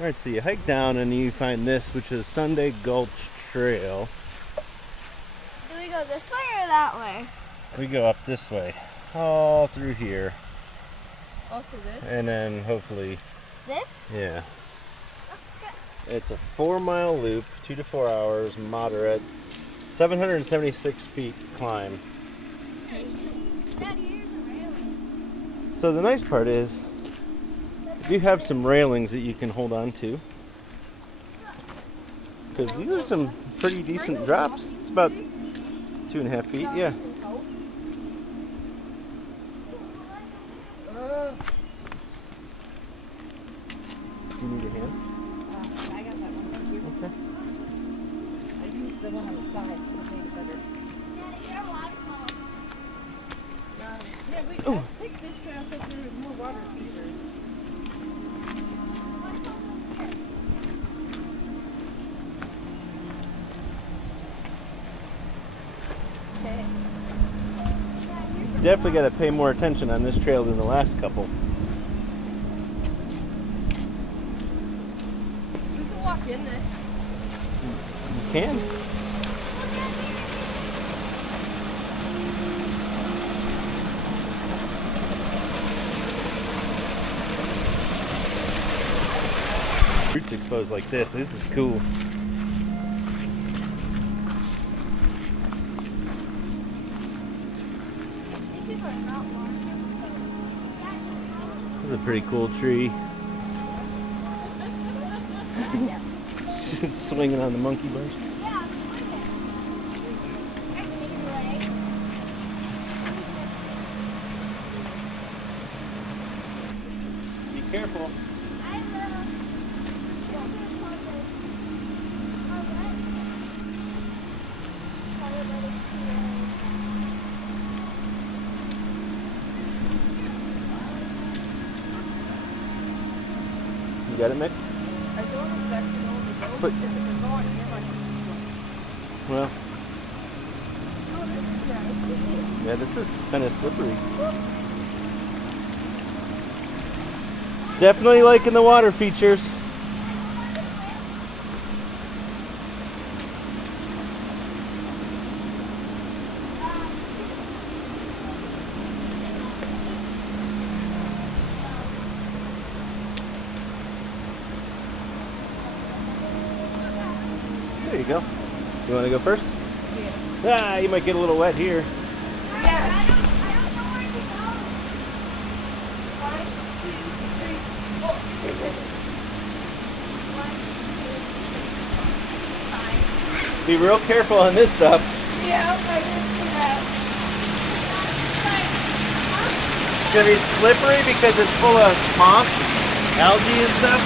Alright, so you hike down and you find this, which is Sunday Gulch Trail. Do we go this way or that way? We go up this way, all through here. All through this? And then hopefully... This? Yeah. It's a 4-mile loop, 2 to 4 hours, moderate, 776 feet climb. Daddy, here's a railing. So the nice part is, you have some railings that you can hold on to. Because these are some pretty decent drops. It's about 2.5 feet, yeah. Do you need a hand? I got that one. Thank you. Okay. I used the one on the side to make it better. Daddy, you're a waterfall. Yeah, I'll take this trail because there's more water features. Okay. Definitely got to pay more attention on this trail than the last couple. You can walk in this. You can. Roots exposed like this. This is cool. These people are not walking. This is a pretty cool tree. Just swinging on the monkey bars. Yeah, anyway. Be careful. I will. You got it, Mick? I don't expect to know the road But- because if it's going here, like, Well, oh, this is nice. yeah, this is kind of slippery. Definitely liking the water features. There you go. You want to go first? Yeah. Ah, you might get a little wet here. Yeah. Be real careful on this stuff. Yeah, I can see that. It's gonna be slippery because it's full of moss, algae and stuff.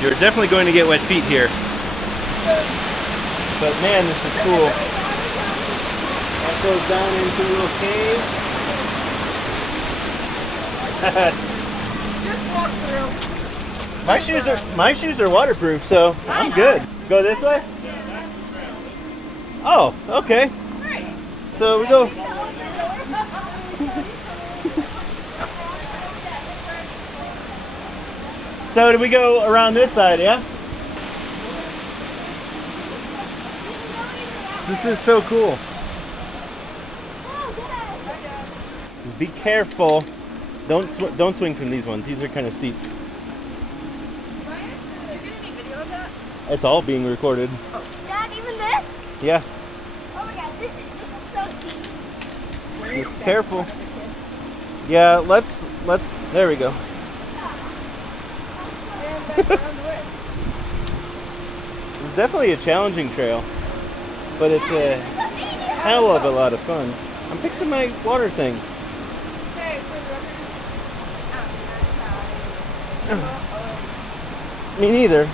You're definitely going to get wet feet here. But man, this is cool. That goes down into a little cave. Just walk through. My shoes are waterproof, so I'm good. Go this way? Oh, okay. So we go. So do we go around this side, yeah? This is so cool. Just be careful. Don't swing from these ones. These are kind of steep. It's all being recorded. Dad, even this? Yeah. Oh my god, this is so steep. Just careful. Yeah, let's there we go. It's definitely a challenging trail, but it's a hell of a lot of fun. I'm fixing my water thing. Me neither.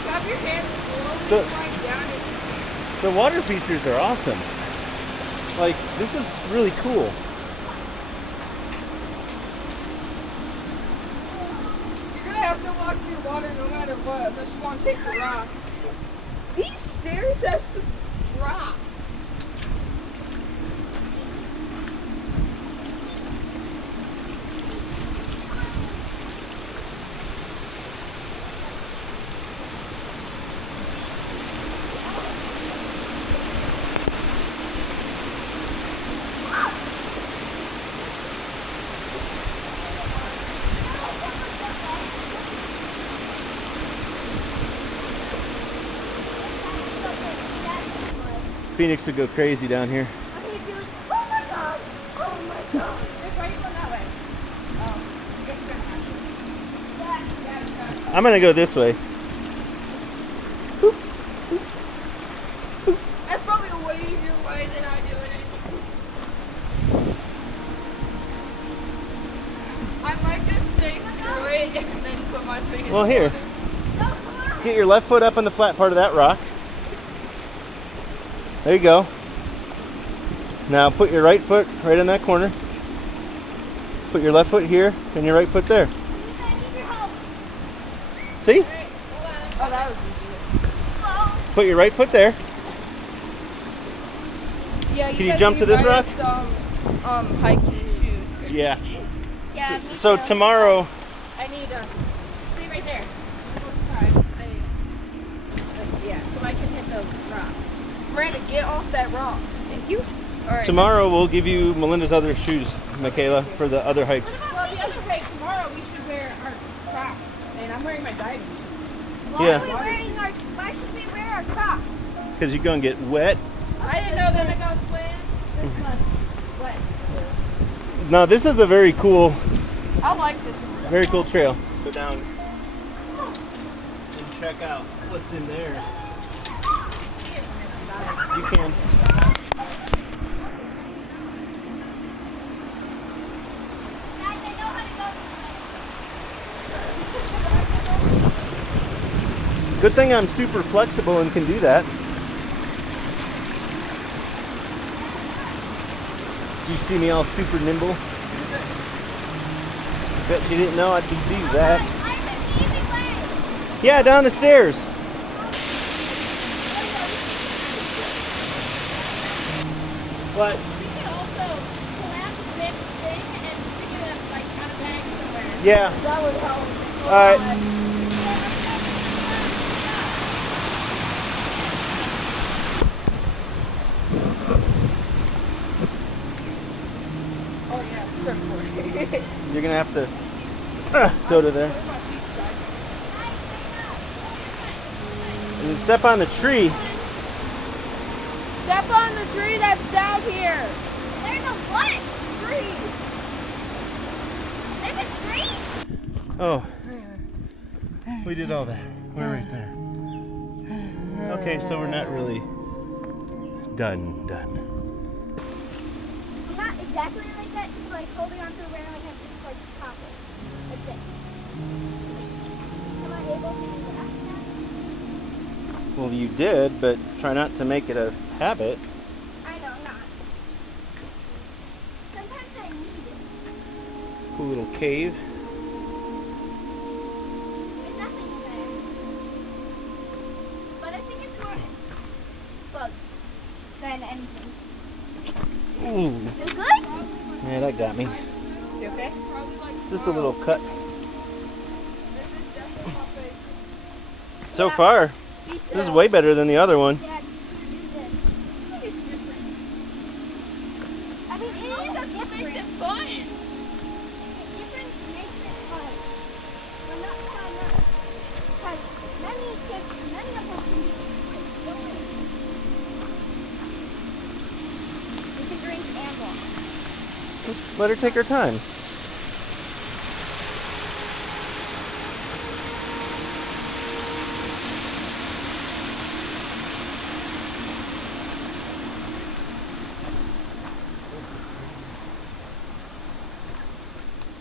Stop your hands The- slowly slide down. The water features are awesome. Like, this is really cool. walk through water no matter what, unless you want to take the rocks. These stairs have some drops. Phoenix would go crazy down here. Okay, dude. Oh my god. Oh my god. Why are you going that way? Oh, Yeah. I'm gonna go this way. That's probably a way easier way than I do it. I might just say screw it and then put my finger. Well, here. No, come on. Get your left foot up on the flat part of that rock. There you go. Now put your right foot right in that corner. Put your left foot here and your right foot there. I need your help. See? Oh, that was easy. Oh. Put your right foot there. Yeah, Can you guys jump need to this buy rock? Some hiking shoes. Yeah. Yeah. So tomorrow, I need stay right there. Yeah, so I can hit those rocks. Miranda, get off that rock. Thank you. All right. tomorrow we'll give you Melinda's other shoes, Michaela, for the other hikes. Well, the other hike tomorrow we should wear our Crocs, and I'm wearing my diving shoes. Yeah. Why should we wear our Crocs? Because you're going to get wet. I didn't know that I go swim this much wet. Now this is a very cool I like this one. Very cool trail. Go down and check out what's in there. You can. Guys, I know how to go. Good thing I'm super flexible and can do that. You see me all super nimble? Bet you didn't know I could do that. I have an easy way. Yeah, down the stairs. What? We can also collapse this thing and stick it up like on a bag somewhere. Yeah. That would help. All right. Oh yeah, surfboard. You're gonna have to go to there and step on the tree. Step on the tree that's down here. There's a what? Tree. There's a tree? Oh, we did all that. We're right there. Okay, so we're not really done. Not exactly like that, just like holding onto the rail and have just like pop it. Like this. Am I able to do that? Well, you did, but try not to make it a habit. I know, not. Sometimes I need it. Cool little cave. There's nothing in there. But I think it's more bugs than anything. Ooh, You good? yeah, that got me. You okay? Probably like Just a little cut. This is definitely my favorite. So far, this is way better than the other one. Yeah, you do this. I think it's different. I mean, it is That's what different. makes it fun. Different makes it fun. But not fun enough. Because many of them can be really. You can drink and walk. Just let her take her time.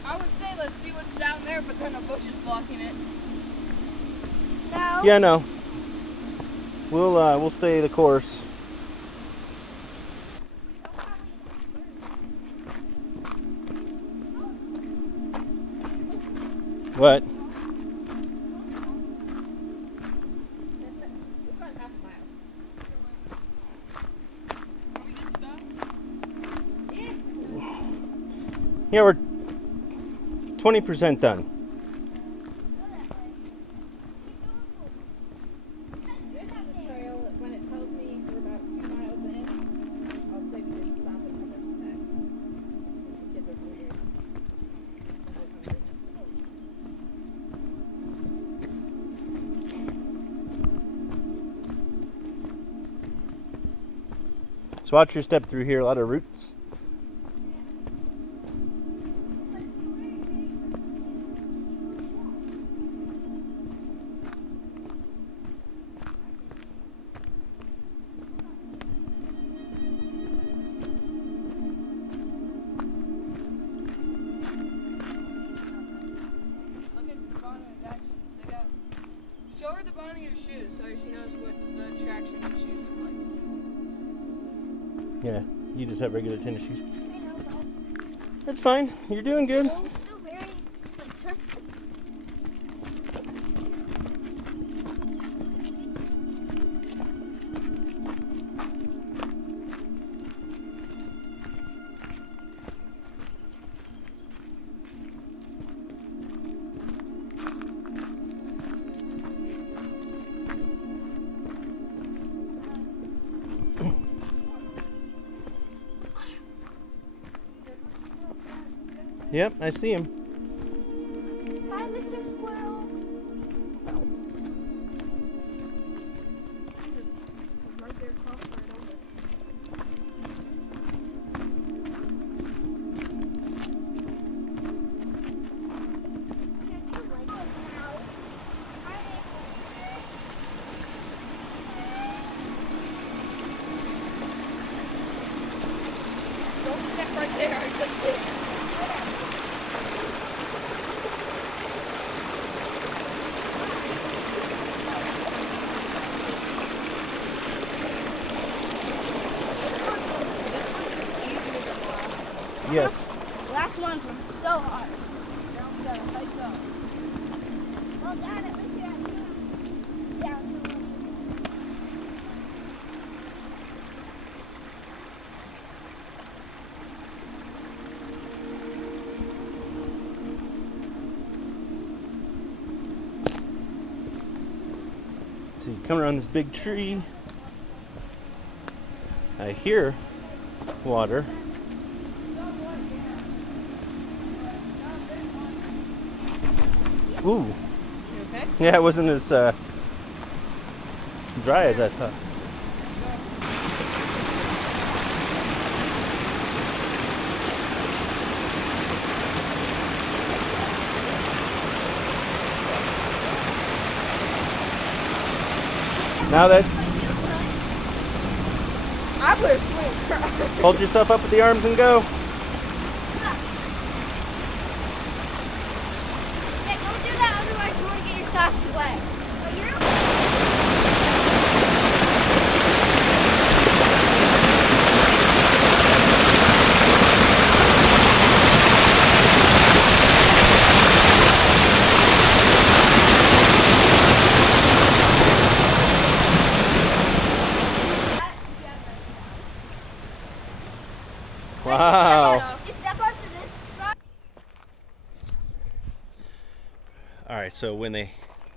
I would say let's see what's down there, but then a bush is blocking it. No. Yeah, no. We'll stay the course. What? Yeah, we're 20% done. This is a trail that when it tells me we're about 2 miles in, I'll say we didn't stop at another snack. The kids are weird. So watch your step through here, a lot of roots. Look at the bottom of that shoes. They got. Show her the bottom of your shoes so she knows what the traction of your shoes look like. Yeah, you just have regular tennis shoes. I know, but That's fine. You're doing good. it's still very like trusted. Yep, I see him. Hi, Mr. Squirrel. Right there, cross right over. Did you like it now? Don't step right there. I just did. This one's easier than the last one. Yes. Last ones were so hard. Now we gotta hike up. Well, Dad, at least you had some downhill. So you come around this big tree. I hear water. Ooh. You okay? Yeah, it wasn't as dry as I thought. Now that, I put a swing. hold yourself up with the arms and go. Yeah, don't do that, otherwise you want to get your socks wet. But you're okay. Wow. Just step onto this rock. All right, so when they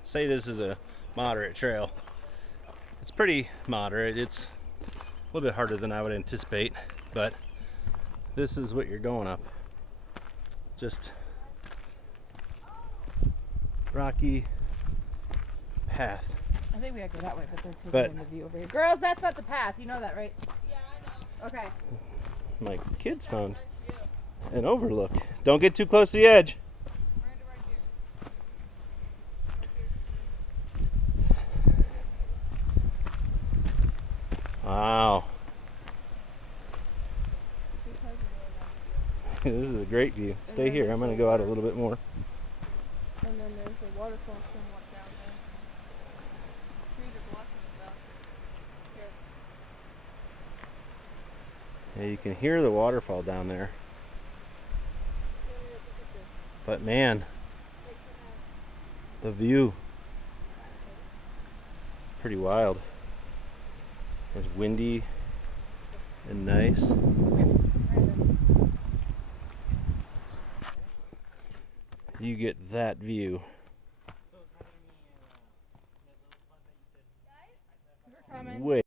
say this is a moderate trail, it's pretty moderate. It's a little bit harder than I would anticipate, but this is what you're going up. Just rocky path. I think we gotta go that way, but they're taking But- in the view over here. Girls, that's not the path. You know that, right? Yeah, I know. Okay. My kids found Nice view. an overlook. Don't get too close to the edge. Right here. Wow. This is a great view. Stay here. I'm going to go out a little bit more. And then there's a waterfall somewhat down there. Trees are blocking it though. Here. Yeah, you can hear the waterfall down there. But man, the view, pretty wild. It's windy and nice. you get that view. We're coming. Way